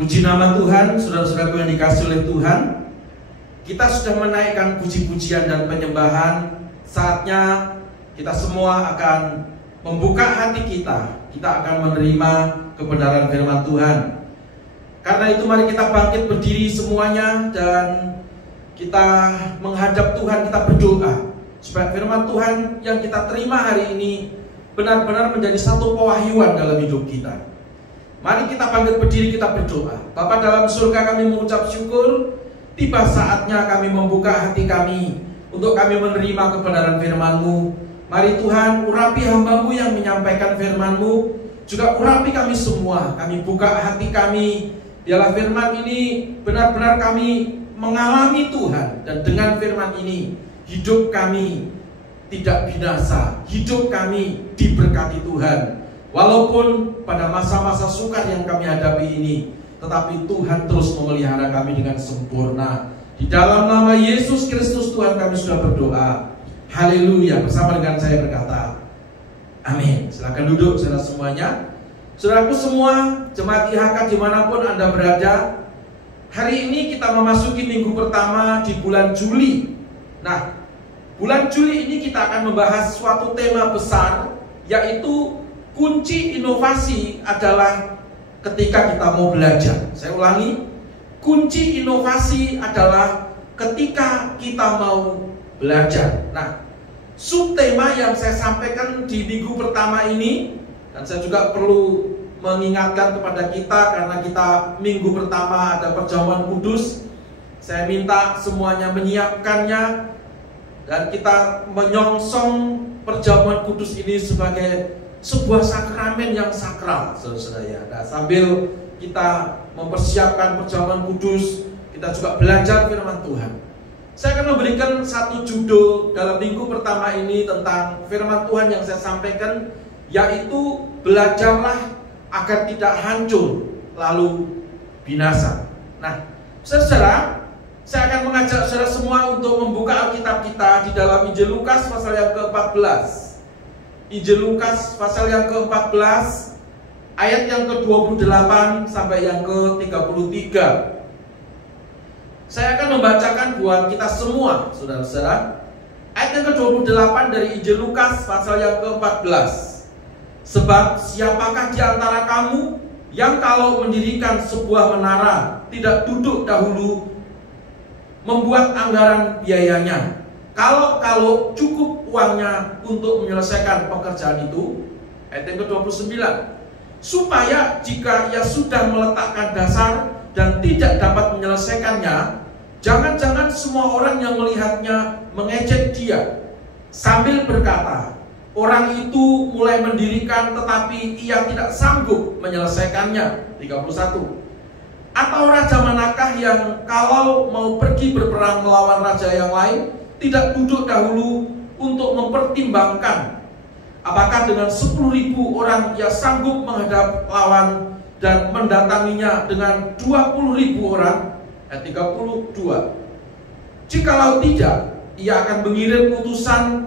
Puji nama Tuhan, saudara-saudaraku yang dikasihi oleh Tuhan. Kita sudah menaikkan puji-pujian dan penyembahan. Saatnya kita semua akan membuka hati kita. Kita akan menerima kebenaran firman Tuhan. Karena itu mari kita bangkit berdiri semuanya dan kita menghadap Tuhan, kita berdoa supaya firman Tuhan yang kita terima hari ini benar-benar menjadi satu pewahyuan dalam hidup kita. Mari kita bangkit berdiri, kita berdoa. Bapa dalam surga, kami mengucap syukur. Tiba saatnya kami membuka hati kami untuk kami menerima kebenaran firman-Mu. Mari Tuhan, urapi hamba-Mu yang menyampaikan firman-Mu, juga urapi kami semua. Kami buka hati kami, biarlah firman ini benar-benar kami mengalami Tuhan. Dan dengan firman ini, hidup kami tidak binasa, hidup kami diberkati Tuhan. Walaupun pada masa-masa sukar yang kami hadapi ini, tetapi Tuhan terus memelihara kami dengan sempurna. Di dalam nama Yesus Kristus Tuhan kami sudah berdoa. Haleluya. Bersama dengan saya berkata amin. Silakan duduk saudara semuanya. Saudaraku semua, jemaat IHK dimanapun Anda berada, hari ini kita memasuki minggu pertama di bulan Juli. Nah, bulan Juli ini kita akan membahas suatu tema besar, yaitu kunci inovasi adalah ketika kita mau belajar. Saya ulangi, kunci inovasi adalah ketika kita mau belajar. Nah, subtema yang saya sampaikan di minggu pertama ini, dan saya juga perlu mengingatkan kepada kita karena kita minggu pertama ada perjamuan kudus. Saya minta semuanya menyiapkannya dan kita menyongsong perjamuan kudus ini sebagai sebuah sakramen yang sakral, saudara-saudara. Nah, sambil kita mempersiapkan perjamuan kudus, kita juga belajar firman Tuhan. Saya akan memberikan satu judul dalam minggu pertama ini tentang firman Tuhan yang saya sampaikan, yaitu belajarlah agar tidak hancur lalu binasa. Nah, saudara, saya akan mengajak saudara semua untuk membuka Alkitab kita di dalam Injil Lukas pasal yang ke-14. Injil Lukas pasal yang ke-14 ayat yang ke-28 sampai yang ke-33. Saya akan membacakan buat kita semua, saudara-saudara. Ayat yang ke-28 dari Injil Lukas pasal yang ke-14. Sebab siapakah di antara kamu yang kalau mendirikan sebuah menara tidak duduk dahulu membuat anggaran biayanya? Kalau cukup uangnya untuk menyelesaikan pekerjaan itu. Ayat yang ke-29, supaya jika ia sudah meletakkan dasar dan tidak dapat menyelesaikannya, jangan-jangan semua orang yang melihatnya mengejek dia sambil berkata, orang itu mulai mendirikan tetapi ia tidak sanggup menyelesaikannya. 31, atau raja manakah yang kalau mau pergi berperang melawan raja yang lain tidak duduk dahulu untuk mempertimbangkan apakah dengan 10.000 orang ia sanggup menghadap lawan dan mendatanginya dengan 20.000 orang. Ayat 32, jikalau tidak, ia akan mengirim utusan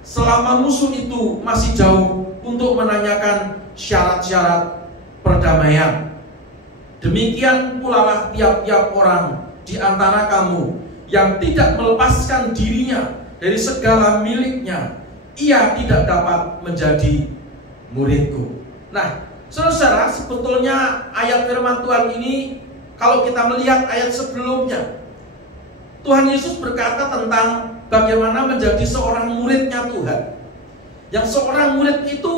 selama musuh itu masih jauh untuk menanyakan syarat-syarat perdamaian. Demikian pula lah tiap-tiap orang di antara kamu yang tidak melepaskan dirinya dari segala miliknya, ia tidak dapat menjadi muridku. Nah, saudara-saudara, sebetulnya ayat firman Tuhan ini, kalau kita melihat ayat sebelumnya, Tuhan Yesus berkata tentang bagaimana menjadi seorang muridnya Tuhan. Yang seorang murid itu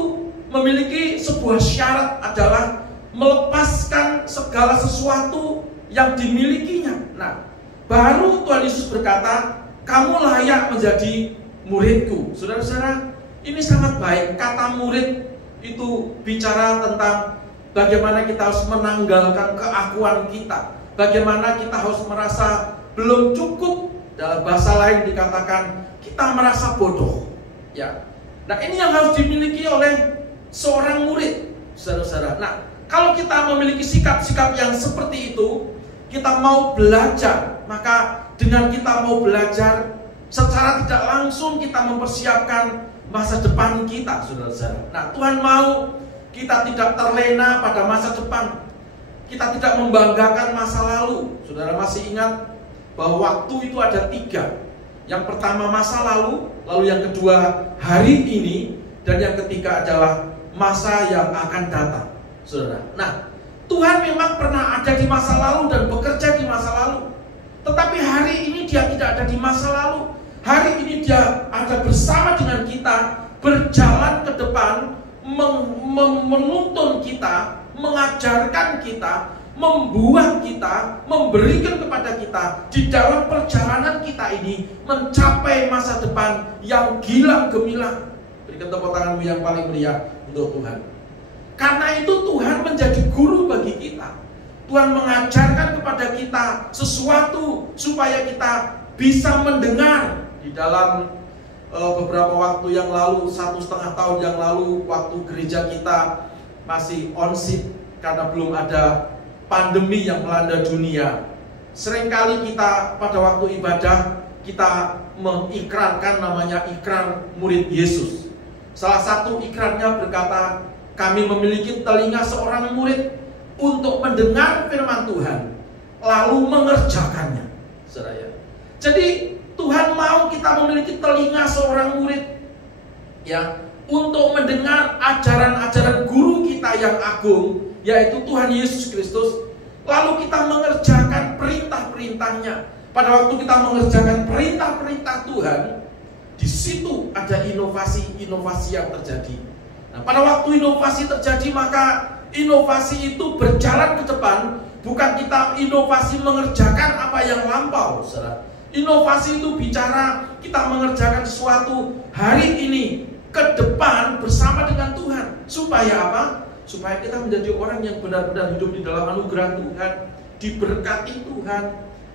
memiliki sebuah syarat adalah melepaskan segala sesuatu yang dimilikinya. Nah, baru Tuhan Yesus berkata, kamu layak menjadi muridku. Saudara-saudara, ini sangat baik. Kata murid itu bicara tentang bagaimana kita harus menanggalkan keakuan kita, bagaimana kita harus merasa belum cukup. Dalam bahasa lain dikatakan kita merasa bodoh. Ya. Nah, ini yang harus dimiliki oleh seorang murid, saudara-saudara. Nah, kalau kita memiliki sikap-sikap yang seperti itu, kita mau belajar, maka dengan kita mau belajar, secara tidak langsung kita mempersiapkan masa depan kita, saudara-saudara. Nah, Tuhan mau kita tidak terlena pada masa depan. kita tidak membanggakan masa lalu. Saudara masih ingat bahwa waktu itu ada 3. Yang pertama masa lalu, lalu yang kedua hari ini, dan yang ketiga adalah masa yang akan datang. Saudara, nah, Tuhan memang pernah ada di masa lalu dan bekerja di masa lalu. Tetapi hari ini Dia tidak ada di masa lalu. Hari ini Dia ada bersama dengan kita, berjalan ke depan, menuntun kita, mengajarkan kita, membuat kita, memberikan kepada kita di dalam perjalanan kita ini mencapai masa depan yang gilang gemilang. Berikan tepuk tanganmu yang paling meriah untuk Tuhan. Karena itu Tuhan menjadi guru bagi kita. Tuhan mengajarkan kepada kita sesuatu supaya kita bisa mendengar. Di dalam beberapa waktu yang lalu, 1,5 tahun yang lalu, waktu gereja kita masih on-site karena belum ada pandemi yang melanda dunia, seringkali kita pada waktu ibadah kita mengikrarkan namanya ikrar murid Yesus. Salah satu ikrarnya berkata, kami memiliki telinga seorang murid untuk mendengar firman Tuhan lalu mengerjakannya. Saudara, jadi Tuhan mau kita memiliki telinga seorang murid, ya, untuk mendengar ajaran-ajaran guru kita yang agung, yaitu Tuhan Yesus Kristus, lalu kita mengerjakan perintah-perintahnya. Pada waktu kita mengerjakan perintah-perintah Tuhan, di situ ada inovasi-inovasi yang terjadi. Nah, pada waktu inovasi terjadi, maka inovasi itu berjalan ke depan. Bukan kita inovasi mengerjakan apa yang lampau, saudara. Inovasi itu bicara kita mengerjakan sesuatu hari ini ke depan bersama dengan Tuhan. Supaya apa? Supaya kita menjadi orang yang benar-benar hidup di dalam anugerah Tuhan, diberkati Tuhan.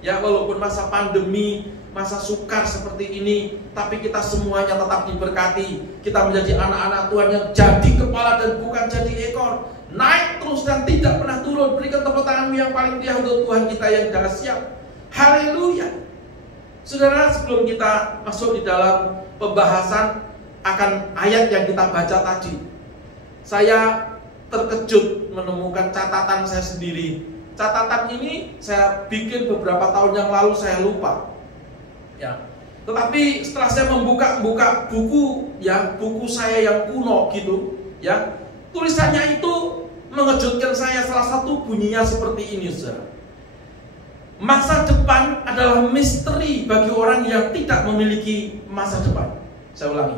Ya, walaupun masa pandemi, masa sukar seperti ini, tapi kita semuanya tetap diberkati. Kita menjadi anak-anak Tuhan yang jadi kepala dan bukan jadi ekor, naik terus dan tidak pernah turun. Berikan tepuk tanganmu yang paling meriah untuk Tuhan kita yang dahsyat. Haleluya. Saudara, sebelum kita masuk di dalam pembahasan akan ayat yang kita baca tadi, saya terkejut menemukan catatan saya sendiri. Catatan ini saya bikin beberapa tahun yang lalu, saya lupa. Ya. Tetapi setelah saya membuka buku, ya, buku saya yang kuno gitu, ya, tulisannya itu mengejutkan saya. Salah satu bunyinya seperti ini, saudara. Masa depan adalah misteri bagi orang yang tidak memiliki masa depan. Saya ulangi.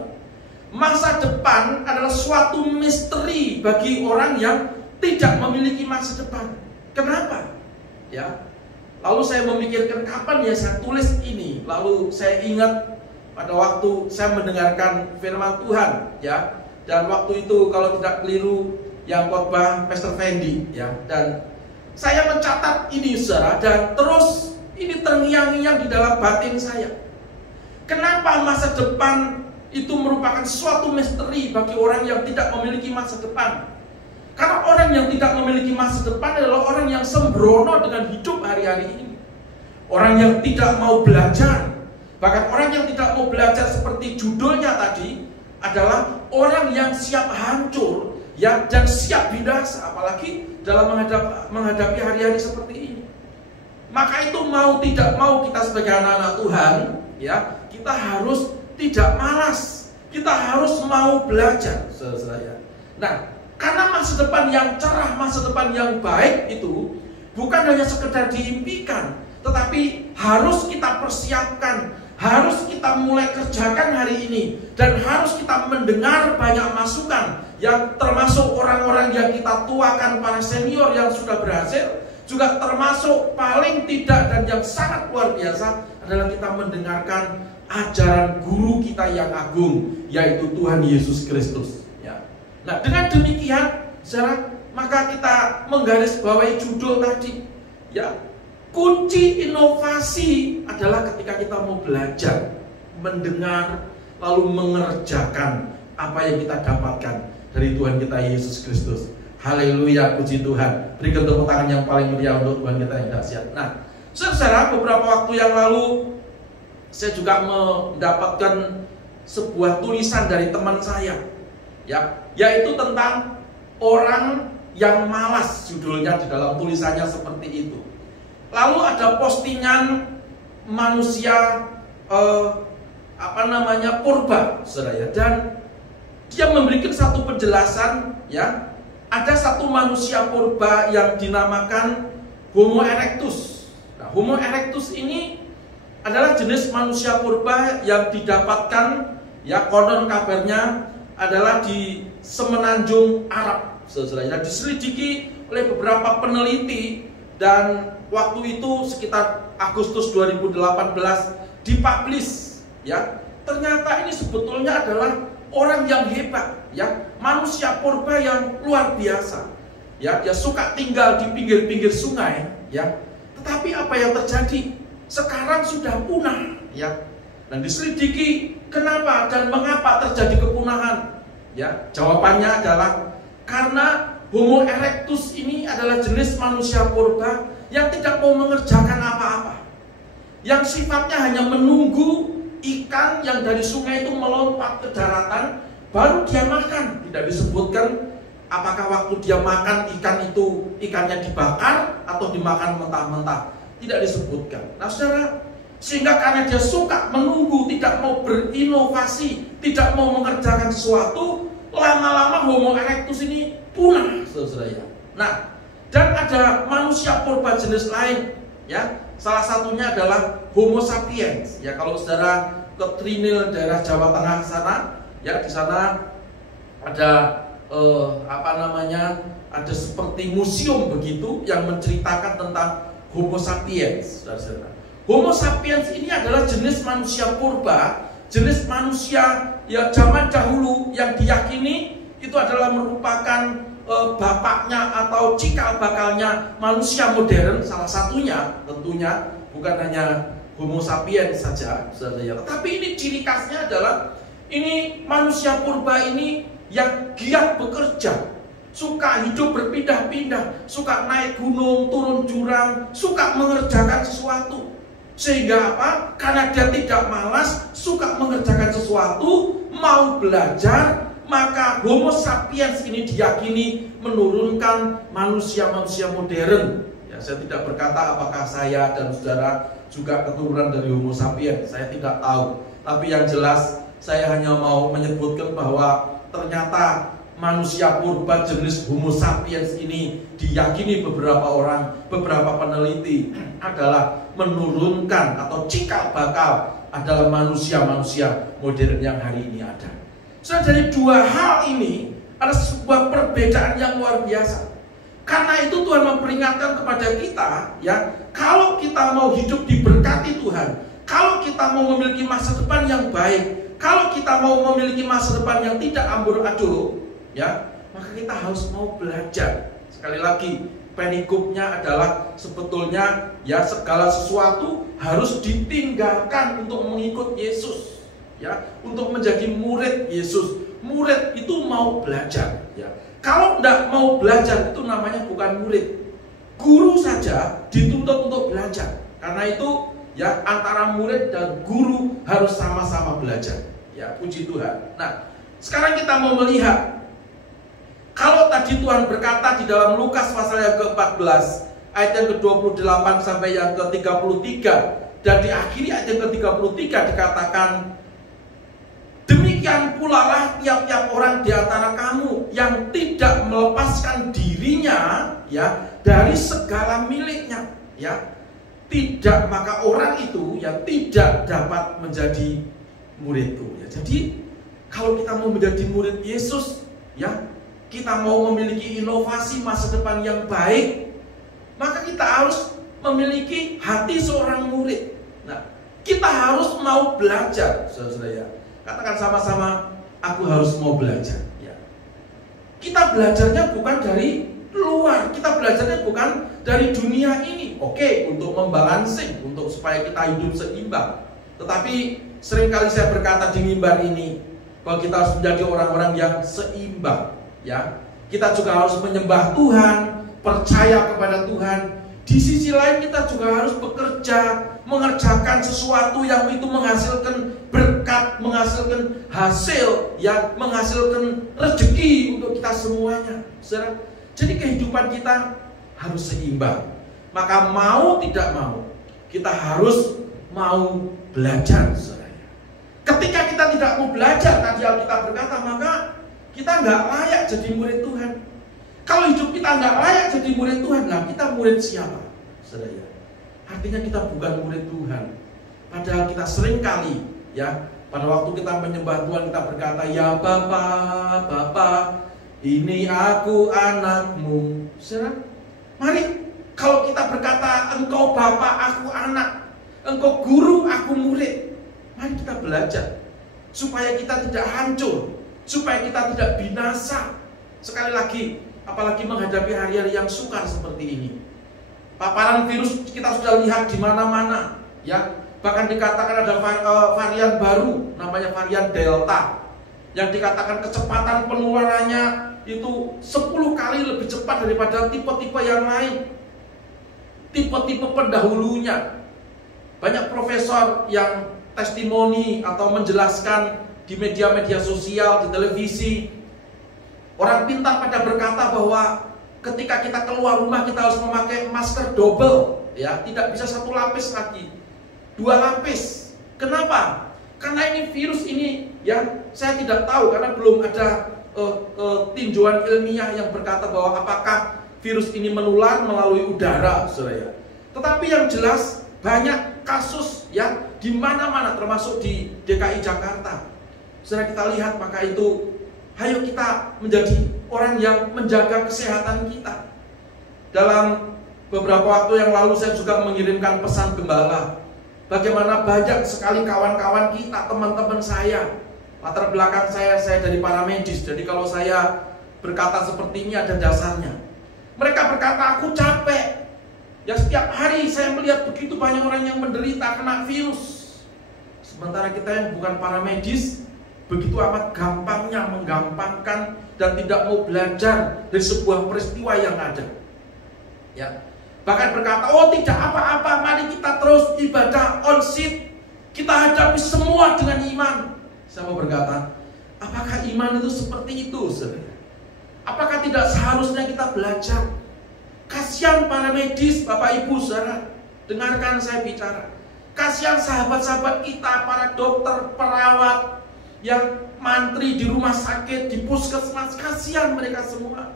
Masa depan adalah suatu misteri bagi orang yang tidak memiliki masa depan. Kenapa? Ya. Lalu saya memikirkan kapan ya saya tulis ini. Lalu saya ingat pada waktu saya mendengarkan firman Tuhan, ya. Dan waktu itu kalau tidak keliru yang khotbah Pastor Fendi, ya. Dan saya mencatat ini, saudara, dan terus ini terngiang-ngiang di dalam batin saya. Kenapa masa depan itu merupakan suatu misteri bagi orang yang tidak memiliki masa depan? Karena orang yang tidak memiliki masa depan adalah orang yang sembrono dengan hidup hari-hari ini. Orang yang tidak mau belajar. Bahkan orang yang tidak mau belajar seperti judulnya tadi adalah orang yang siap hancur, ya, dan siap binasa. Apalagi dalam menghadapi hari-hari seperti ini. Maka itu mau tidak mau kita sebagai anak-anak Tuhan, ya, kita harus tidak malas. Kita harus mau belajar, saudara. Nah, karena masa depan yang cerah, masa depan yang baik itu bukan hanya sekedar diimpikan, tetapi harus kita persiapkan, harus kita mulai kerjakan hari ini, dan harus kita mendengar banyak masukan, yang termasuk orang-orang yang kita tuakan, para senior yang sudah berhasil, juga termasuk paling tidak dan yang sangat luar biasa adalah kita mendengarkan ajaran guru kita yang agung, yaitu Tuhan Yesus Kristus. Nah, dengan demikian, saudara, maka kita menggarisbawahi judul tadi, ya, kunci inovasi adalah ketika kita mau belajar, mendengar, lalu mengerjakan apa yang kita dapatkan dari Tuhan kita Yesus Kristus. Haleluya, puji Tuhan. Berikan tepuk tangan yang paling meriah untuk Tuhan kita yang dahsyat. Nah, saudara, beberapa waktu yang lalu saya juga mendapatkan sebuah tulisan dari teman saya, ya, yaitu tentang orang yang malas, judulnya di dalam tulisannya seperti itu. Lalu ada postingan manusia purba, saudara ya, dan dia memberikan satu penjelasan ya. Ada satu manusia purba yang dinamakan Homo erectus. Nah, Homo erectus ini adalah jenis manusia purba yang didapatkan ya, konon kabarnya adalah di semenanjung Arab, saudara. Diselidiki oleh beberapa peneliti dan waktu itu sekitar Agustus 2018 dipublish ya. Ternyata ini sebetulnya adalah orang yang hebat ya, manusia purba yang luar biasa ya. Dia suka tinggal di pinggir-pinggir sungai ya. Tetapi apa yang terjadi? Sekarang sudah punah ya. Dan diselidiki kenapa dan mengapa terjadi kepunahan ya. Jawabannya adalah karena Homo erectus ini adalah jenis manusia purba yang tidak mau mengerjakan apa-apa, yang sifatnya hanya menunggu ikan yang dari sungai itu melompat ke daratan baru dia makan. Tidak disebutkan apakah waktu dia makan ikan itu ikannya dibakar atau dimakan mentah-mentah, tidak disebutkan. Nah saudara, sehingga karena dia suka menunggu, tidak mau berinovasi, tidak mau mengerjakan sesuatu, lama-lama Homo erectus ini punah, saudara ya. Nah, dan ada manusia purba jenis lain ya. Salah satunya adalah Homo sapiens ya. Kalau saudara ke Trinil daerah Jawa Tengah sana ya, di sana ada ada seperti museum begitu yang menceritakan tentang Homo sapiens, saudara. Homo sapiens ini adalah jenis manusia purba, jenis manusia ya zaman dahulu yang diyakini itu adalah merupakan bapaknya atau cikal bakalnya manusia modern. Salah satunya tentunya bukan hanya Homo sapiens saja, saudara. Tetapi ini ciri khasnya adalah ini manusia purba ini yang giat bekerja, suka hidup berpindah-pindah, suka naik gunung, turun jurang, suka mengerjakan sesuatu. Sehingga apa? Karena dia tidak malas, suka mengerjakan sesuatu, mau belajar, maka Homo sapiens ini diyakini menurunkan manusia-manusia modern. Ya, saya tidak berkata apakah saya dan saudara juga keturunan dari Homo sapiens, saya tidak tahu. Tapi yang jelas saya hanya mau menyebutkan bahwa ternyata manusia purba jenis Homo sapiens ini diyakini beberapa orang, beberapa peneliti adalah menurunkan atau cikal bakal adalah manusia-manusia modern yang hari ini ada. So, dari dua hal ini ada sebuah perbedaan yang luar biasa. Karena itu Tuhan memperingatkan kepada kita ya, kalau kita mau hidup diberkati Tuhan, kalau kita mau memiliki masa depan yang baik, kalau kita mau memiliki masa depan yang tidak amburadul ya, maka kita harus mau belajar. Sekali lagi, penikupnya adalah sebetulnya ya segala sesuatu harus ditinggalkan untuk mengikut Yesus ya, untuk menjadi murid Yesus. Murid itu mau belajar ya. Kalau tidak mau belajar itu namanya bukan murid. Guru saja dituntut untuk belajar. Karena itu ya antara murid dan guru harus sama-sama belajar. Ya, puji Tuhan. Nah, sekarang kita mau melihat, kalau tadi Tuhan berkata di dalam Lukas pasal yang ke-14 ayat yang ke-28 sampai yang ke-33, dan diakhiri ayat yang ke-33 dikatakan, demikian pula lah tiap-tiap orang di antara kamu yang tidak melepaskan dirinya ya dari segala miliknya ya, tidak, maka orang itu yang tidak dapat menjadi muridku ya. Jadi kalau kita mau menjadi murid Yesus ya, kita mau memiliki inovasi masa depan yang baik, maka kita harus memiliki hati seorang murid. Nah, kita harus mau belajar, saudara-saudara ya. Katakan sama-sama, aku harus mau belajar ya. Kita belajarnya bukan dari luar, kita belajarnya bukan dari dunia ini. Oke, untuk membalansing, untuk supaya kita hidup seimbang. Tetapi seringkali saya berkata di mimbar ini bahwa kita harus menjadi orang-orang yang seimbang ya. Kita juga harus menyembah Tuhan, percaya kepada Tuhan. Di sisi lain kita juga harus bekerja, mengerjakan sesuatu yang itu menghasilkan berkat, menghasilkan hasil, yang menghasilkan rezeki untuk kita semuanya. Saudara, Jadi kehidupan kita harus seimbang. Maka mau tidak mau, kita harus mau belajar, saudara. Ketika kita tidak mau belajar, tadi Alkitab berkata, maka kita nggak layak jadi murid Tuhan. Kalau hidup kita nggak layak jadi murid Tuhan, nah kita murid siapa, saudara? Artinya kita bukan murid Tuhan. Padahal kita sering kali, ya, pada waktu kita menyembah Tuhan, kita berkata, ya Bapa, Bapa, ini aku anakmu. Saudara, mari kalau kita berkata, engkau Bapa, aku anak, engkau guru, aku murid, mari kita belajar supaya kita tidak hancur, supaya kita tidak binasa. Sekali lagi, apalagi menghadapi hari-hari yang sukar seperti ini. Paparan virus kita sudah lihat di mana-mana, ya. Bahkan dikatakan ada varian baru, namanya varian Delta, yang dikatakan kecepatan penularannya itu 10 kali lebih cepat daripada tipe-tipe yang lain, tipe-tipe pendahulunya. Banyak profesor yang testimoni atau menjelaskan di media-media sosial, di televisi. Orang pintar pada berkata bahwa ketika kita keluar rumah kita harus memakai masker double, ya, tidak bisa 1 lapis lagi, 2 lapis. Kenapa? Karena ini virus ini, ya, saya tidak tahu karena belum ada tinjauan ilmiah yang berkata bahwa apakah virus ini menular melalui udara, saudara. Tetapi yang jelas banyak kasus, ya, di mana-mana, termasuk di DKI Jakarta. Saudara, kita lihat, maka itu ayo kita menjadi orang yang menjaga kesehatan kita. Dalam beberapa waktu yang lalu saya juga mengirimkan pesan gembala. Bagaimana banyak sekali kawan-kawan kita, teman-teman saya, latar belakang saya dari paramedis. Jadi kalau saya berkata seperti ini ada dasarnya. Mereka berkata, aku capek. Ya, setiap hari saya melihat begitu banyak orang yang menderita kena virus. Sementara kita yang bukan paramedis begitu amat gampangnya menggampangkan dan tidak mau belajar dari sebuah peristiwa yang ada. Ya. Bahkan berkata, oh tidak apa-apa, mari kita terus ibadah on-site. Kita hadapi semua dengan iman. Saya mau berkata, apakah iman itu seperti itu, saudara? Apakah tidak seharusnya kita belajar? Kasihan para medis, Bapak Ibu, saudara, dengarkan saya bicara. Kasihan sahabat-sahabat kita, para dokter, perawat, yang mantri di rumah sakit, di puskesmas, kasihan mereka semua.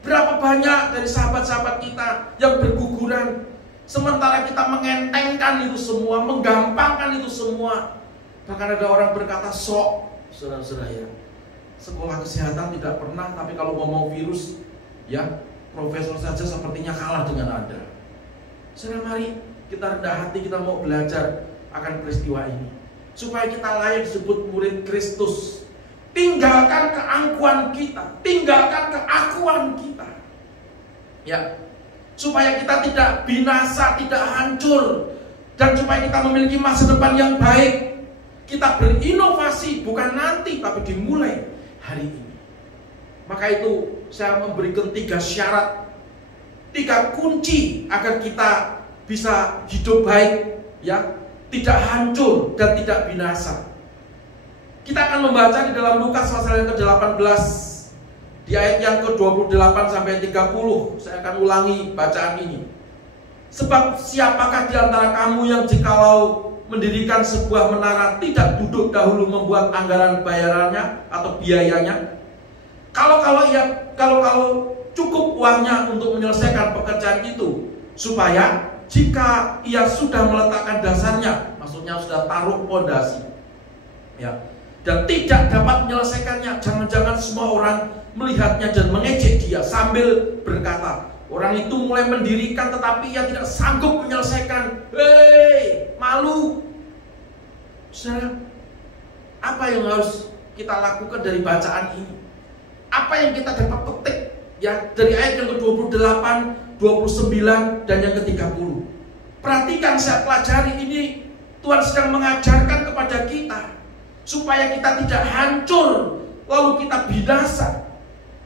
Berapa banyak dari sahabat-sahabat kita yang berguguran, sementara kita mengentengkan itu semua, menggampangkan itu semua. Bahkan ada orang berkata, sok, saudara-saudara, ya, sekolah kesehatan tidak pernah, tapi kalau ngomong virus, ya, profesor saja sepertinya kalah dengan Anda. Saudara, mari kita rendah hati, kita mau belajar akan peristiwa ini, supaya kita layak disebut murid Kristus. Tinggalkan keangkuhan kita, tinggalkan keakuan kita, ya, supaya kita tidak binasa, tidak hancur, dan supaya kita memiliki masa depan yang baik. Kita berinovasi bukan nanti, tapi dimulai hari ini. Maka itu saya memberikan 3 syarat, 3 kunci agar kita bisa hidup baik, ya, tidak hancur dan tidak binasa. Kita akan membaca di dalam Lukas pasal yang ke-18 di ayat yang ke-28 sampai 30. Saya akan ulangi bacaan ini. Sebab siapakah di antara kamu yang jikalau mendirikan sebuah menara tidak duduk dahulu membuat anggaran bayarannya atau biayanya? Kalau cukup uangnya untuk menyelesaikan pekerjaan itu, supaya jika ia sudah meletakkan dasarnya, maksudnya sudah taruh fondasi, ya, dan tidak dapat menyelesaikannya, jangan-jangan semua orang melihatnya dan mengejek dia sambil berkata, orang itu mulai mendirikan tetapi ia tidak sanggup menyelesaikan. Hei, malu. Saudara, apa yang harus kita lakukan dari bacaan ini? Apa yang kita dapat petik, ya, dari ayat yang ke-28, 29 dan yang ke-30? Perhatikan, saya pelajari ini. Tuhan sedang mengajarkan kepada kita supaya kita tidak hancur lalu kita binasa.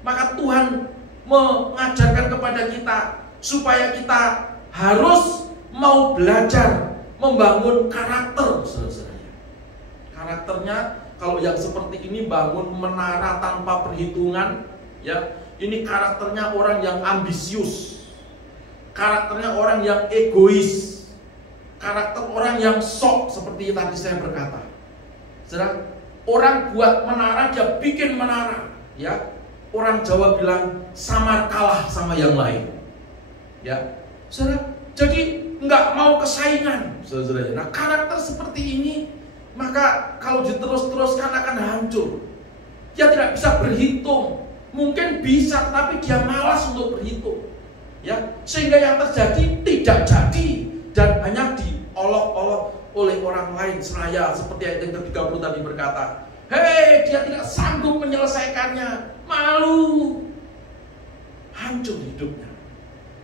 Maka Tuhan mengajarkan kepada kita supaya kita harus mau belajar membangun karakter, saudara-saudara. Karakternya, kalau yang seperti ini, bangun menara tanpa perhitungan, ya, ini karakternya orang yang ambisius, karakternya orang yang egois, karakter orang yang sok, seperti tadi saya berkata. Saudara, orang buat menara, dia bikin menara, ya. Orang Jawa bilang samar kalah sama yang lain, ya. Saudara, jadi nggak mau kesaingan, saudara. Nah, karakter seperti ini, maka kalau diterus-teruskan akan hancur. Dia tidak bisa berhitung, mungkin bisa, tapi dia malas untuk berhitung, ya. Sehingga yang terjadi tidak jadi dan hanya diolok-olok oleh orang lain. Seraya seperti ayat yang ke-30 tadi berkata, hei, dia tidak sanggup menyelesaikannya, malu, hancur hidupnya.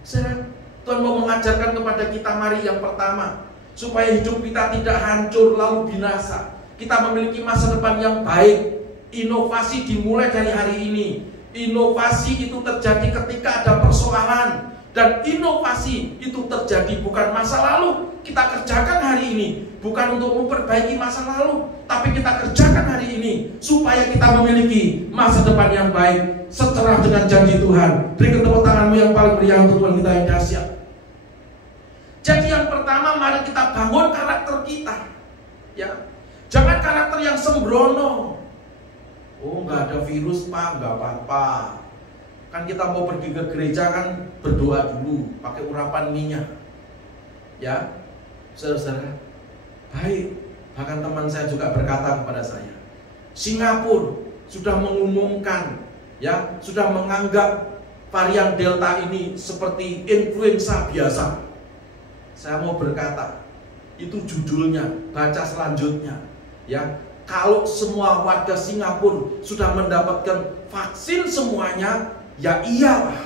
Saudara, Tuhan mau mengajarkan kepada kita, mari yang pertama, supaya hidup kita tidak hancur lalu binasa, kita memiliki masa depan yang baik. Inovasi dimulai dari hari ini. Inovasi itu terjadi ketika ada persoalan, dan inovasi itu terjadi bukan masa lalu. Kita kerjakan hari ini bukan untuk memperbaiki masa lalu, tapi kita kerjakan hari ini supaya kita memiliki masa depan yang baik secerah dengan janji Tuhan. Beri tepuk tanganmu yang paling meriah untuk Tuhan kita yang dahsyat. Jadi yang pertama, mari kita bangun karakter kita, ya. Jangan karakter yang sembrono. Oh, nggak ada virus Pak, nggak apa-apa. Kan kita mau pergi ke gereja kan berdoa dulu, pakai urapan minyak, ya, saudara. Baik, bahkan teman saya juga berkata kepada saya, Singapura sudah mengumumkan, ya, sudah menganggap varian Delta ini seperti influenza biasa. Saya mau berkata, itu judulnya, baca selanjutnya, ya. Kalau semua warga Singapura sudah mendapatkan vaksin semuanya, ya iyalah.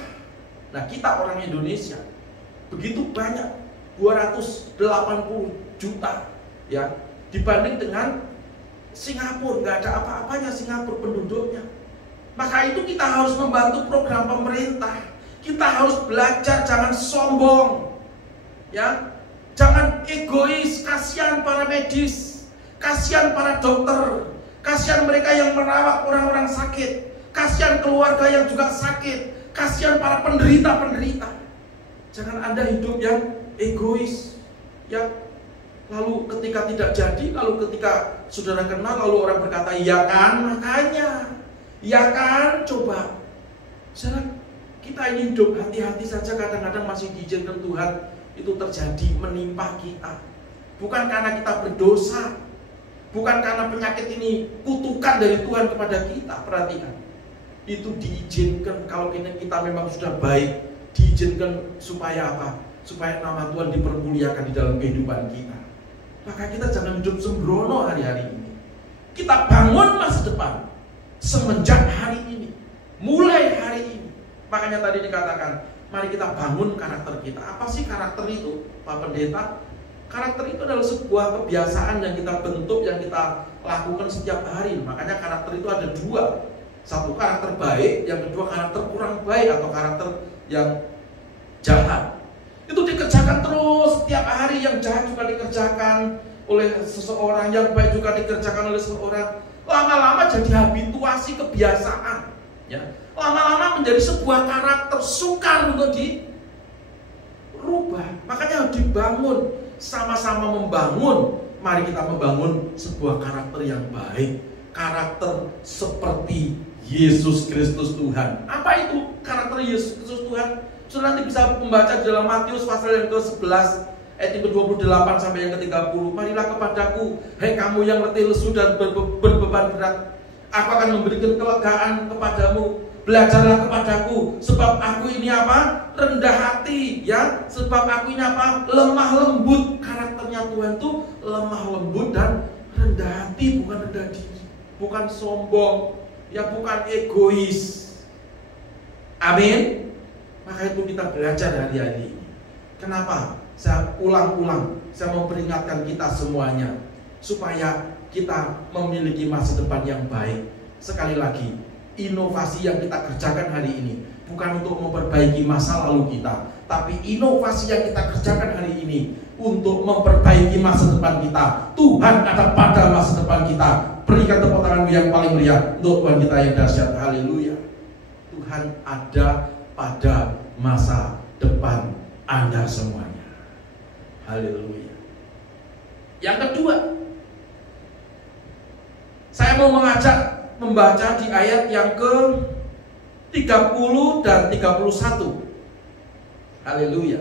Nah, kita orang Indonesia begitu banyak, 280 juta, ya, dibanding dengan Singapura, nggak ada apa-apanya Singapura penduduknya. Maka itu kita harus membantu program pemerintah. Kita harus belajar, jangan sombong, ya, jangan egois. Kasihan para medis, kasihan para dokter, kasihan mereka yang merawat orang-orang sakit, kasihan keluarga yang juga sakit, kasihan para penderita-penderita. Jangan Anda hidup yang egois, ya. Lalu ketika tidak jadi, lalu ketika saudara kenal, lalu orang berkata, ya kan, makanya, ya kan, coba. Saudara, kita ini hidup hati-hati saja, kadang-kadang masih diizinkan Tuhan itu terjadi menimpa kita. Bukan karena kita berdosa, bukan karena penyakit ini kutukan dari Tuhan kepada kita. Perhatikan, itu diizinkan kalau kita memang sudah baik, diizinkan supaya apa? Supaya nama Tuhan dipermuliakan di dalam kehidupan kita. Maka kita jangan hidup sembrono hari-hari ini. Kita bangun masa depan semenjak hari ini, mulai hari ini. Makanya tadi dikatakan, mari kita bangun karakter kita. Apa sih karakter itu, Pak Pendeta? Karakter itu adalah sebuah kebiasaan yang kita bentuk, yang kita lakukan setiap hari. Makanya karakter itu ada dua. Satu karakter baik, yang kedua karakter kurang baik atau karakter yang jahat. Itu dikerjakan terus setiap hari. Yang jahat juga dikerjakan oleh seseorang, yang baik juga dikerjakan oleh seseorang. Lama-lama jadi habituasi, kebiasaan, ya. Lama-lama menjadi sebuah karakter, sukar untuk dirubah. Makanya harus dibangun. Sama-sama membangun, mari kita membangun sebuah karakter yang baik, karakter seperti Yesus Kristus Tuhan. Apa itu karakter Yesus Kristus Tuhan? Saudara nanti bisa membaca di dalam Matius pasal yang ke-11 ayat yang ke-28 sampai yang ke-30. Marilah kepadaku, hai kamu yang letih lesu dan berbeban berat, aku akan memberikan kelegaan kepadamu. Belajarlah kepadaku, sebab aku ini apa? Rendah hati, ya. Sebab aku ini apa? Lemah lembut. Karakternya Tuhan tuh lemah lembut dan rendah hati, bukan rendah diri, bukan sombong, ya, bukan egois. Amin. Maka itu kita belajar hari-hari ini. Kenapa? Saya ulang-ulang, saya mau peringatkan kita semuanya supaya kita memiliki masa depan yang baik. Sekali lagi, inovasi yang kita kerjakan hari ini bukan untuk memperbaiki masa lalu kita, tapi inovasi yang kita kerjakan hari ini untuk memperbaiki masa depan kita. Tuhan ada pada masa depan kita. Berikan tepuk tanganmu yang paling meriah untuk Tuhan kita yang dahsyat. Haleluya. Tuhan ada pada masa depan Anda semuanya. Haleluya. Yang kedua, saya mau mengajak membaca di ayat yang ke-30 dan 31. Haleluya.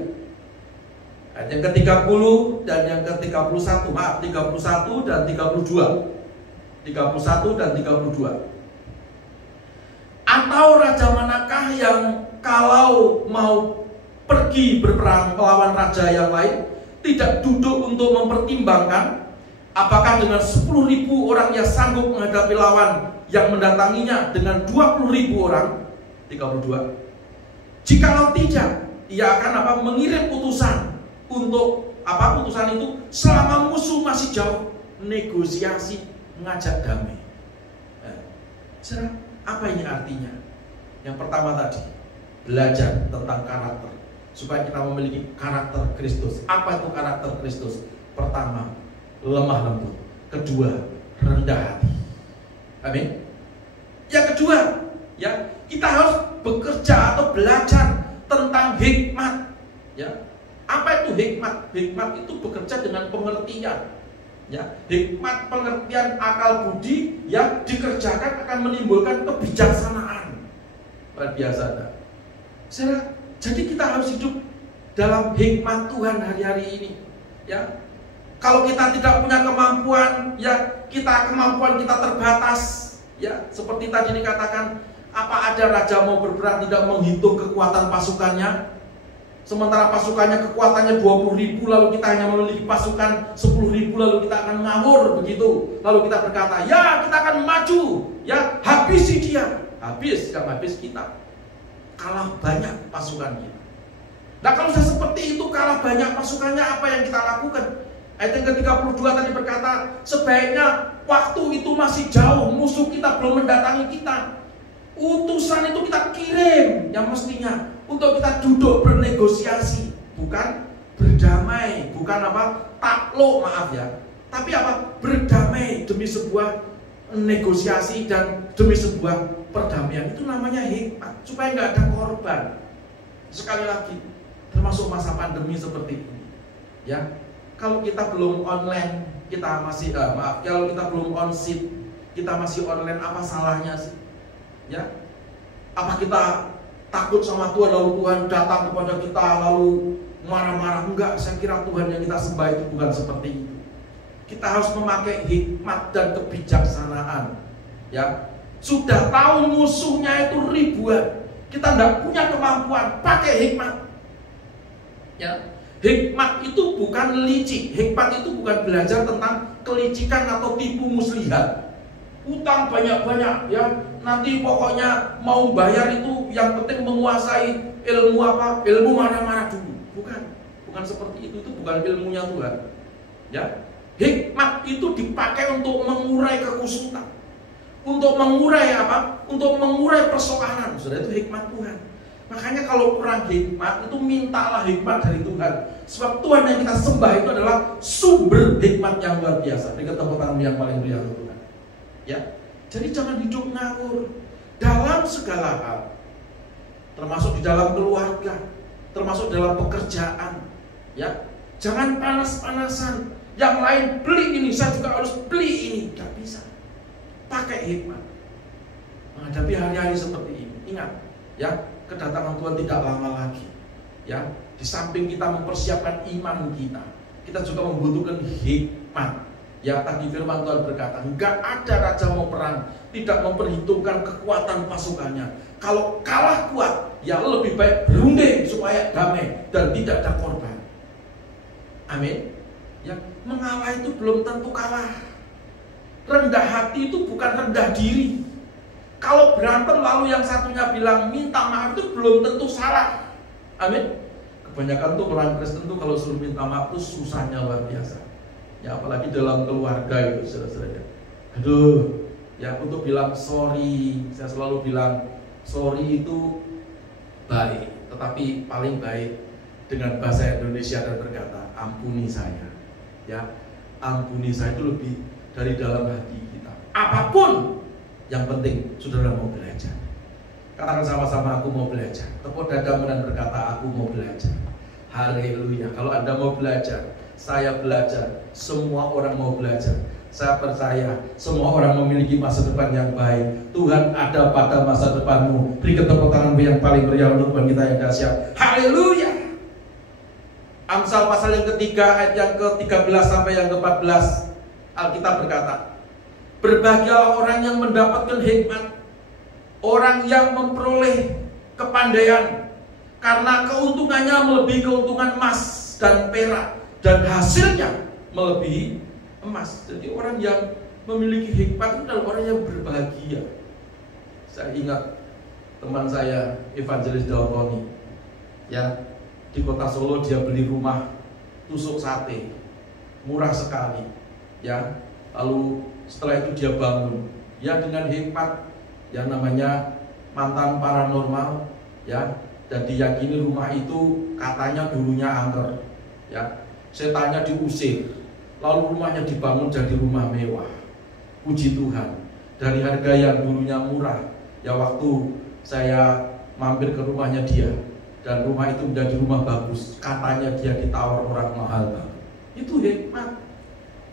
Ayat yang ke-30 dan yang ke-31. Maaf, 31 dan 32. 31 dan 32. Atau raja manakah yang kalau mau pergi berperang melawan raja yang lain tidak duduk untuk mempertimbangkan apakah dengan 10.000 orang yang sanggup menghadapi lawan yang mendatanginya dengan 20.000 orang? 32. Jikalau tidak, ia akan mengirim utusan untuk utusan itu selama musuh masih jauh, negosiasi, mengajak damai. Apa ini artinya? Yang pertama tadi, belajar tentang karakter supaya kita memiliki karakter Kristus. Apa itu karakter Kristus? Pertama, lemah lembut. Kedua, rendah hati. Amin. Yang kedua, ya, kita harus bekerja atau belajar tentang hikmat. Ya, apa itu hikmat? Hikmat itu bekerja dengan pengertian. Ya, hikmat, pengertian, akal budi yang dikerjakan akan menimbulkan kebijaksanaan. Luar biasa. Jadi kita harus hidup dalam hikmat Tuhan hari-hari ini. Ya, kalau kita tidak punya kemampuan, ya kemampuan kita terbatas. Ya, seperti tadi dikatakan, apa ada raja mau berperang tidak menghitung kekuatan pasukannya? Sementara pasukannya kekuatannya 20.000, lalu kita hanya memiliki pasukan 10.000, lalu kita akan ngawur begitu. Lalu kita berkata, ya kita akan maju, ya habisi dia. Yang habis kita. Kalah banyak pasukan kita. Nah kalau sudah seperti itu, kalah banyak pasukannya, apa yang kita lakukan? Ayat yang ke-32 tadi berkata, sebaiknya waktu itu masih jauh, musuh kita belum mendatangi kita. Utusan itu kita kirim yang mestinya untuk kita duduk bernegosiasi, bukan berdamai, bukan takluk, maaf ya, tapi berdamai demi sebuah negosiasi dan demi sebuah perdamaian. Itu namanya hikmat, supaya nggak ada korban. Sekali lagi, termasuk masa pandemi seperti ini, ya, kalau kita belum online, kita masih kalau kita belum on-site, kita masih online, apa salahnya sih? Ya, apa kita takut sama Tuhan lalu Tuhan datang kepada kita lalu marah-marah? Enggak, saya kira Tuhan yang kita sembah itu bukan seperti itu. Kita harus memakai hikmat dan kebijaksanaan. Ya, sudah tahu musuhnya itu ribuan, kita tidak punya kemampuan, pakai hikmat. Ya, hikmat itu bukan licik, hikmat itu bukan belajar tentang kelicikan atau tipu muslihat. Utang banyak-banyak, ya. Nanti pokoknya mau bayar itu yang penting menguasai ilmu mana-mana dulu. Bukan seperti itu bukan ilmunya Tuhan. Ya. Hikmat itu dipakai untuk mengurai kekusutan. Untuk mengurai Untuk mengurai persoalan. Sudah, itu hikmat Tuhan. Makanya kalau kurang hikmat itu mintalah hikmat dari Tuhan. Sebab Tuhan yang kita sembah itu adalah sumber hikmat yang luar biasa. Berikan tepuk tangan yang paling meriah untuk Tuhan. Ya, jadi jangan hidup ngawur dalam segala hal, termasuk di dalam keluarga, termasuk dalam pekerjaan. Ya, jangan panas-panasan. Yang lain beli ini, saya juga harus beli ini. Gak bisa. Pakai hikmat menghadapi hari-hari seperti ini. Ingat, ya, kedatangan Tuhan tidak lama lagi. Ya, di samping kita mempersiapkan iman kita, kita juga membutuhkan hikmat. Ya, tadi firman Tuhan berkata, enggak ada raja mau perang tidak memperhitungkan kekuatan pasukannya. Kalau kalah kuat, ya lebih baik berunding supaya damai dan tidak ada korban. Amin. Ya, mengalah itu belum tentu kalah. Rendah hati itu bukan rendah diri. Kalau berantem lalu yang satunya bilang minta maaf, itu belum tentu salah. Amin. Kebanyakan tuh orang Kristen tuh kalau suruh minta maaf tuh susahnya luar biasa. Ya, apalagi dalam keluarga itu, saudara-saudara. Aduh, ya, untuk bilang sorry, saya selalu bilang sorry itu baik, tetapi paling baik dengan bahasa Indonesia dan berkata ampuni saya. Ya, ampuni saya itu lebih dari dalam hati kita. Apapun yang penting saudara mau belajar. Katakan sama-sama, aku mau belajar. Tepuk dadamu dan berkata, aku mau belajar. Haleluya. Kalau Anda mau belajar, saya belajar, semua orang mau belajar. Saya percaya semua orang memiliki masa depan yang baik. Tuhan ada pada masa depanmu. Beri tepuk tanganmu yang paling meriah untuk Tuhan kita yang dahsyat. Haleluya. Amsal pasal yang ketiga ayat yang ke-13 sampai yang ke-14, Alkitab berkata, berbahagialah orang yang mendapatkan hikmat, orang yang memperoleh kepandaian, karena keuntungannya melebihi keuntungan emas dan perak, dan hasilnya melebihi emas. Jadi orang yang memiliki hikmat itu adalah orang yang berbahagia. Saya ingat teman saya Evangelis Dauroni, ya, di kota Solo dia beli rumah tusuk sate, murah sekali, ya. Lalu setelah itu dia bangun, ya, dengan hikmat yang namanya mantan paranormal, ya, dan diyakini rumah itu katanya dulunya angker, ya, setannya diusir, lalu rumahnya dibangun jadi rumah mewah. Puji Tuhan, dari harga yang dulunya murah, ya, waktu saya mampir ke rumahnya dia, dan rumah itu menjadi rumah bagus, katanya dia ditawar orang mahal banget. Itu hikmat.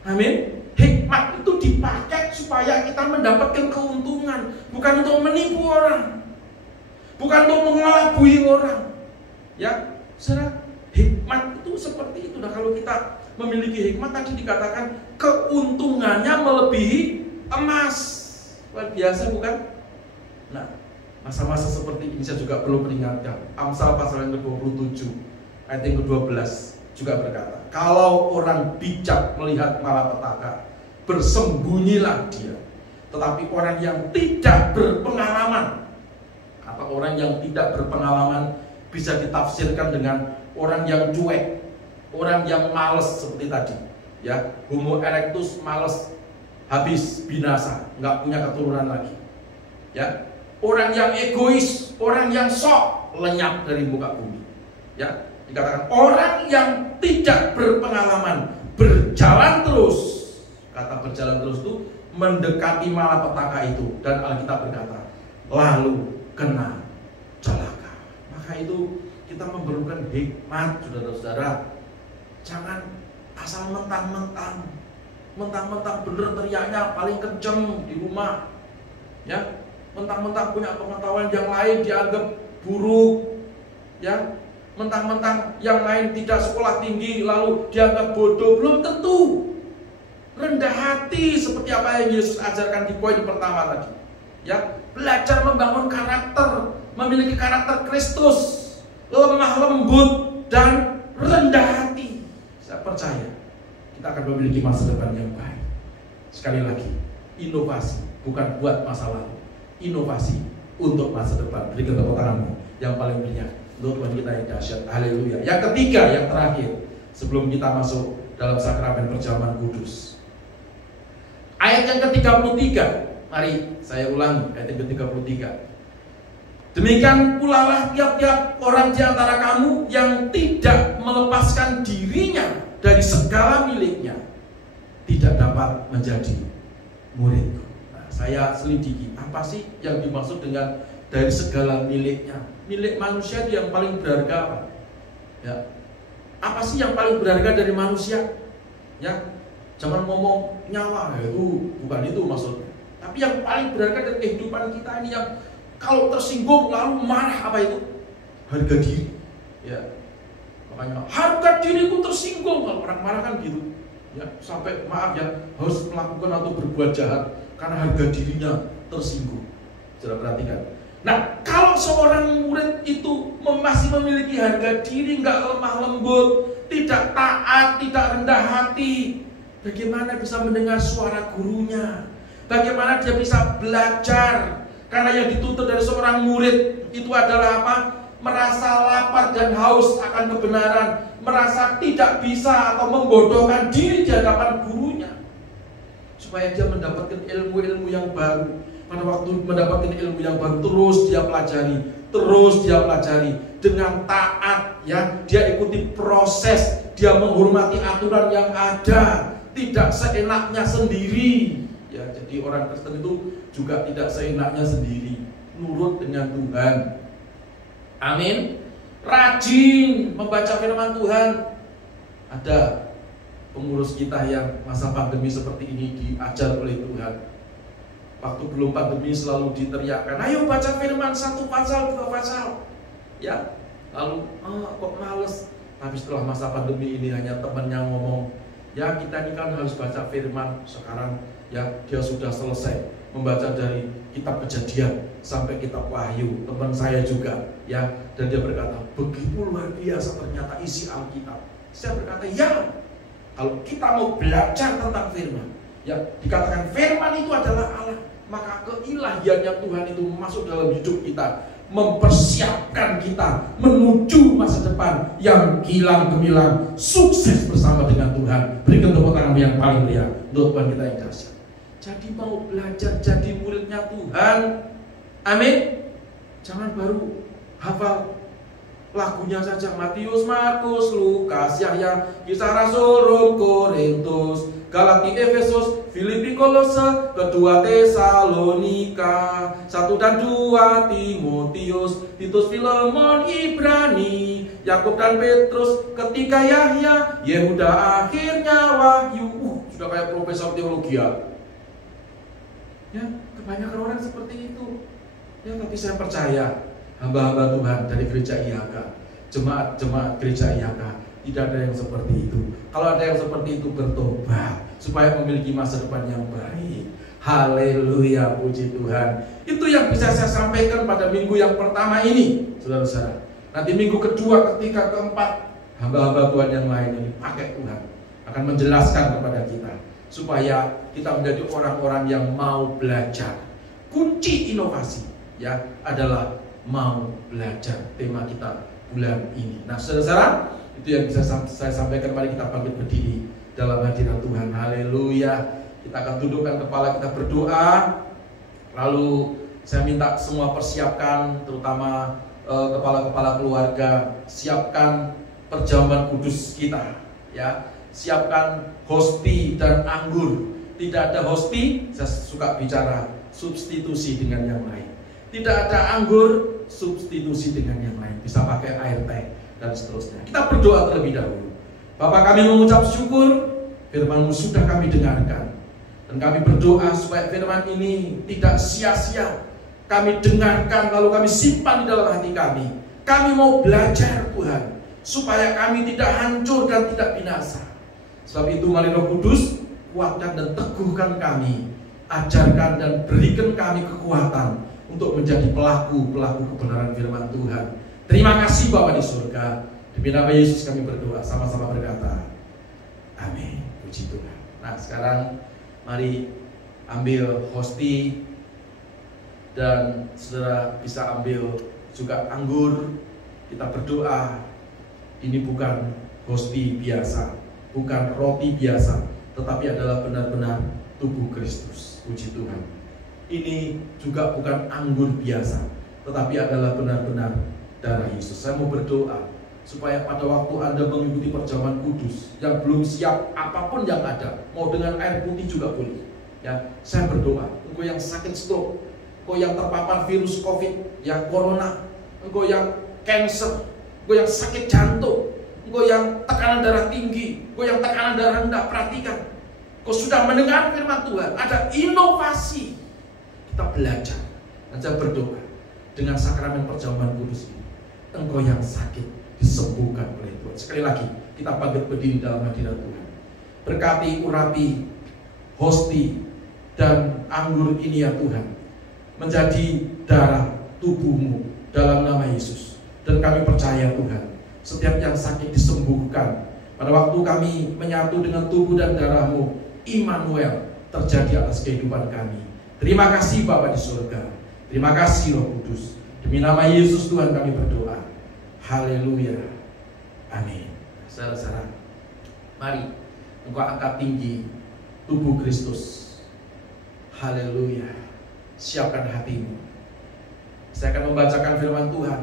Amin. Hikmat itu dipakai supaya kita mendapatkan keuntungan, bukan untuk menipu orang, bukan untuk mengelabui orang. Ya, saudara, hikmat itu seperti itu. Nah, kalau kita memiliki hikmat, tadi dikatakan keuntungannya melebihi emas. Luar biasa, bukan? Nah, masa-masa seperti ini saya juga perlu peringatkan. Amsal pasal yang ke-27 ayat yang ke-12 juga berkata, kalau orang bijak melihat malapetaka, bersembunyilah dia. Tetapi orang yang tidak berpengalaman, atau orang yang tidak berpengalaman bisa ditafsirkan dengan orang yang cuek, orang yang males seperti tadi, ya, homo erectus, males, habis binasa, nggak punya keturunan lagi, ya. Orang yang egois, orang yang sok, lenyap dari muka bumi, ya. Dikatakan orang yang tidak berpengalaman, berjalan terus. Kata berjalan terus itu mendekati malapetaka itu, dan Alkitab berkata lalu kena celaka. Maka itu kita memerlukan hikmat, saudara-saudara. Jangan asal mentang-mentang bener teriaknya paling kenceng di rumah, ya. Mentang-mentang punya pengetahuan yang lain dianggap buruk, ya. Mentang-mentang yang lain tidak sekolah tinggi lalu dianggap bodoh. Belum tentu. Rendah hati seperti apa yang Yesus ajarkan di poin pertama tadi, ya. Belajar membangun karakter, memiliki karakter Kristus, lemah lembut dan rendah hati. Saya percaya kita akan memiliki masa depan yang baik. Sekali lagi, inovasi bukan buat masa lalu, inovasi untuk masa depan. Beri tepuk tanganmu yang paling meriah untuk Tuhan kita yang dahsyat. Haleluya. Yang ketiga, yang terakhir, sebelum kita masuk dalam sakramen perjamuan kudus, ayat yang ke-33. Mari saya ulangi ayat yang ke-33. Demikian pula lah tiap-tiap orang di antara kamu yang tidak melepaskan dirinya dari segala miliknya tidak dapat menjadi muridku. Nah, saya selidiki apa sih yang dimaksud dengan dari segala miliknya. Milik manusia itu yang paling berharga apa? Ya. Apa sih yang paling berharga dari manusia? Ya. Jangan ngomong nyawa, itu bukan itu maksudnya. Tapi yang paling berharga dari kehidupan kita ini, yang kalau tersinggung lalu marah, apa itu? Harga diri. Ya. Makanya harga diriku tersinggung kalau orang marah kan gitu. Ya, sampai maaf ya, harus melakukan atau berbuat jahat karena harga dirinya tersinggung. Sudah perhatikan. Nah, kalau seorang murid itu masih memiliki harga diri, nggak lemah lembut, tidak taat, tidak rendah hati, bagaimana bisa mendengar suara gurunya? Bagaimana dia bisa belajar? Karena yang dituntut dari seorang murid itu adalah apa? Merasa lapar dan haus akan kebenaran, merasa tidak bisa atau membodohkan diri di hadapan gurunya, supaya dia mendapatkan ilmu-ilmu yang baru. Pada waktu mendapatkan ilmu yang baru, terus dia pelajari dengan taat, ya. Dia ikuti proses, dia menghormati aturan yang ada, tidak seenaknya sendiri. Ya, jadi orang Kristen itu juga tidak seenaknya sendiri. nurut dengan Tuhan. Amin. Rajin membaca firman Tuhan. Ada pengurus kita yang masa pandemi seperti ini diajar oleh Tuhan. Waktu belum pandemi selalu diteriakkan, ayo baca firman 1 pasal 2 pasal. Ya, lalu kok males. Tapi setelah masa pandemi ini hanya temannya ngomong, ya kita ini kan harus baca firman. Sekarang ya dia sudah selesai membaca dari kitab Kejadian sampai kitab Wahyu. Teman saya juga ya, dan dia berkata, begitu luar biasa ternyata isi Alkitab. Saya berkata, ya, kalau kita mau belajar tentang firman, ya dikatakan firman itu adalah Allah, maka keilahiannya Tuhan itu masuk dalam hidup kita, mempersiapkan kita menuju masa depan yang gilang gemilang, sukses bersama dengan Tuhan. Berikan tepuk tangan yang paling meriah untuk Tuhan kita yang dahsyat. Jadi mau belajar jadi muridnya Tuhan, amin. Jangan baru hafal lagunya saja, Matius, Markus, Lukas, Yahya, Kisah Rasul, Rom, Korintus, Galati, Efesus, Filipi, Kolose, kedua Tesalonika, 1 dan 2 Timotius, Titus, Filemon, Ibrani, Yakub dan Petrus, ketiga Yahya, Yehuda, akhirnya Wahyu. Sudah kayak profesor teologi ya. Ya, kebanyakan orang seperti itu. Ya, tapi saya percaya hamba-hamba Tuhan dari gereja IHK, jemaat-jemaat gereja IHK, tidak ada yang seperti itu. Kalau ada yang seperti itu, bertobat supaya memiliki masa depan yang baik. Haleluya, puji Tuhan. Itu yang bisa saya sampaikan pada minggu yang pertama ini, saudara-saudara. Nanti minggu kedua, ketiga, keempat, hamba-hamba Tuhan yang lain ini pakai Tuhan akan menjelaskan kepada kita supaya kita menjadi orang-orang yang mau belajar. Kunci inovasi ya adalah mau belajar, tema kita bulan ini. Nah, saudara-saudara, itu yang bisa saya sampaikan. Mari kita bangkit berdiri dalam hadirat Tuhan. Haleluya. Kita akan tundukkan kepala, kita berdoa. Lalu saya minta semua persiapkan, terutama kepala-kepala keluarga, siapkan perjamuan kudus kita, ya. Siapkan hosti dan anggur. Tidak ada hosti, saya suka bicara substitusi dengan yang lain. Tidak ada anggur, substitusi dengan yang lain. Bisa pakai air teh dan seterusnya. Kita berdoa terlebih dahulu. Bapa, kami mengucap syukur, firman-Mu sudah kami dengarkan. Dan kami berdoa supaya firman ini tidak sia-sia. Kami dengarkan lalu kami simpan di dalam hati kami. Kami mau belajar Tuhan, supaya kami tidak hancur dan tidak binasa. Sebab itu mari Roh Kudus kuatkan dan teguhkan kami. Ajarkan dan berikan kami kekuatan untuk menjadi pelaku-pelaku kebenaran firman Tuhan. Terima kasih Bapa di surga. Demi nama Yesus kami berdoa, sama-sama berkata amin. Puji Tuhan. Nah, sekarang mari ambil hosti, dan saudara bisa ambil juga anggur. Kita berdoa. Ini bukan hosti biasa, bukan roti biasa, tetapi adalah benar-benar tubuh Kristus. Puji Tuhan. Ini juga bukan anggur biasa, tetapi adalah benar-benar darah Yesus. Saya mau berdoa supaya pada waktu Anda mengikuti perjamuan kudus, yang belum siap apapun yang ada, mau dengan air putih juga boleh. Ya, saya berdoa, engkau yang sakit stroke, engkau yang terpapar virus COVID, yang corona, engkau yang cancer, engkau yang sakit jantung, engkau yang tekanan darah tinggi, engkau yang tekanan darah rendah, perhatikan. Kau sudah mendengar firman Tuhan, ada inovasi. Kita belajar, dan saya berdoa dengan sakramen perjamuan kudus ini, engkau yang sakit disembuhkan oleh Tuhan. Sekali lagi, kita bangkit berdiri dalam hadirat Tuhan. Berkati, urapi, hosti, dan anggur ini ya Tuhan, menjadi darah tubuh-Mu dalam nama Yesus. Dan kami percaya Tuhan, setiap yang sakit disembuhkan. Pada waktu kami menyatu dengan tubuh dan darah-Mu, Immanuel terjadi atas kehidupan kami. Terima kasih Bapa di surga. Terima kasih Roh Kudus. Demi nama Yesus Tuhan kami berdoa. Haleluya. Amin. Saudara-saudara, mari engkau angkat tinggi tubuh Kristus. Haleluya. Siapkan hatimu. Saya akan membacakan firman Tuhan.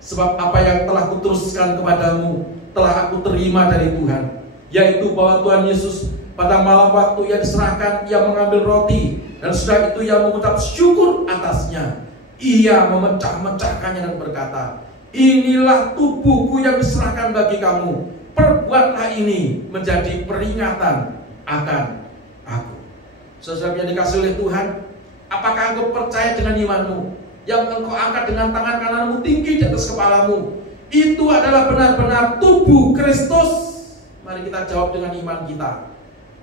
Sebab apa yang telah kuteruskan kepadamu telah aku terima dari Tuhan, yaitu bahwa Tuhan Yesus pada malam waktu ia diserahkan, ia mengambil roti, dan setelah itu ia mengucap syukur atasnya. Ia memecah-mecahkannya dan berkata, inilah tubuhku yang diserahkan bagi kamu. Perbuatlah ini menjadi peringatan akan aku. Saudara yang dikasihi oleh Tuhan, apakah engkau percaya dengan imanmu? Yang engkau angkat dengan tangan kananmu tinggi di atas kepalamu, itu adalah benar-benar tubuh Kristus. Mari kita jawab dengan iman kita.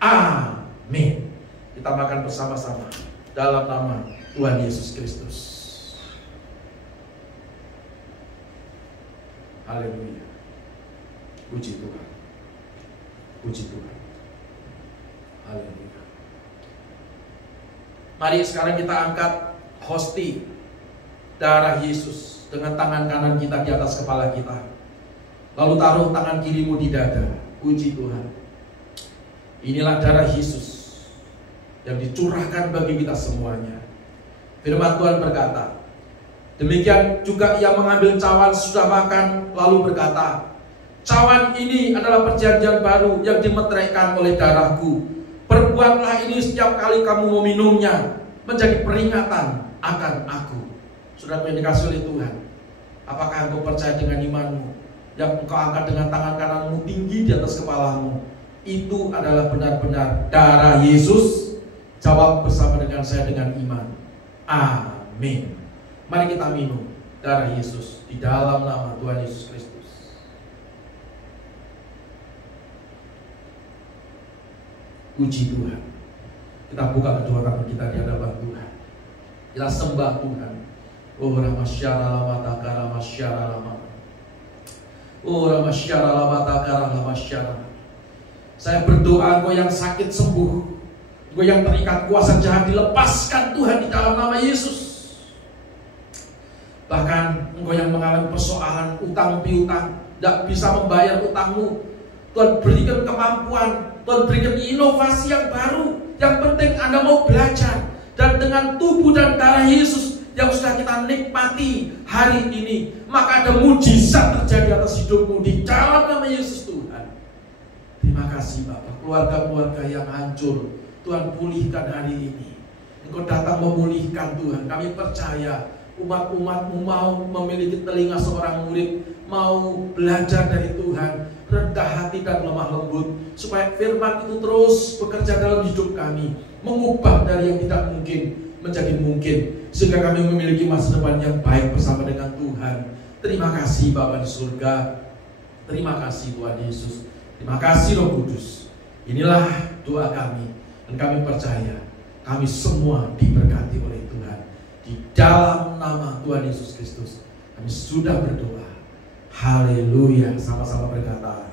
Amin. Kita makan bersama-sama dalam nama Tuhan Yesus Kristus. Haleluya. Puji Tuhan. Puji Tuhan. Haleluya. Mari sekarang kita angkat hosti darah Yesus dengan tangan kanan kita di atas kepala kita. Lalu taruh tangan kirimu di dada. Puji Tuhan. Inilah darah Yesus yang dicurahkan bagi kita semuanya. Firman Tuhan berkata, demikian juga ia mengambil cawan sesudah makan, lalu berkata, cawan ini adalah perjanjian baru yang dimeteraikan oleh darahku. Perbuatlah ini setiap kali kamu meminumnya, menjadi peringatan akan aku. Saudara yang dikasihi oleh Tuhan, apakah engkau percaya dengan imanmu yang engkau angkat dengan tangan kananmu tinggi di atas kepalamu? Itu adalah benar-benar darah Yesus. Jawab bersama dengan saya dengan iman. Amin. Mari kita minum darah Yesus di dalam nama Tuhan Yesus Kristus. Puji Tuhan. Kita buka kedua tangan kita di hadapan Tuhan. Kita sembah Tuhan. Oh ramasyara lamatakara masyara lama. Oh ramasyara lamatakara lamasyara. Saya berdoa engkau yang sakit sembuh. Engkau yang terikat kuasa jahat dilepaskan Tuhan di dalam nama Yesus. Bahkan engkau yang mengalami persoalan utang piutang, tidak bisa membayar utangmu, Tuhan berikan kemampuan, Tuhan berikan inovasi yang baru. Yang penting Anda mau belajar. Dan dengan tubuh dan darah Yesus yang sudah kita nikmati hari ini, maka ada mujizat terjadi atas hidupmu di dalam nama Yesus Tuhan. Terima kasih Bapak. Keluarga-keluarga yang hancur, Tuhan pulihkan hari ini. Engkau datang memulihkan Tuhan. Kami percaya umat-umat-Mu mau memiliki telinga seorang murid, mau belajar dari Tuhan, rendah hati dan lemah lembut, supaya firman itu terus bekerja dalam hidup kami, mengubah dari yang tidak mungkin menjadi mungkin, sehingga kami memiliki masa depan yang baik bersama dengan Tuhan. Terima kasih Bapa di surga. Terima kasih Tuhan Yesus. Terima kasih Roh Kudus. Inilah doa kami. Dan kami percaya kami semua diberkati oleh Tuhan. Di dalam nama Tuhan Yesus Kristus kami sudah berdoa. Haleluya. Sama-sama berkata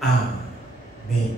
amin.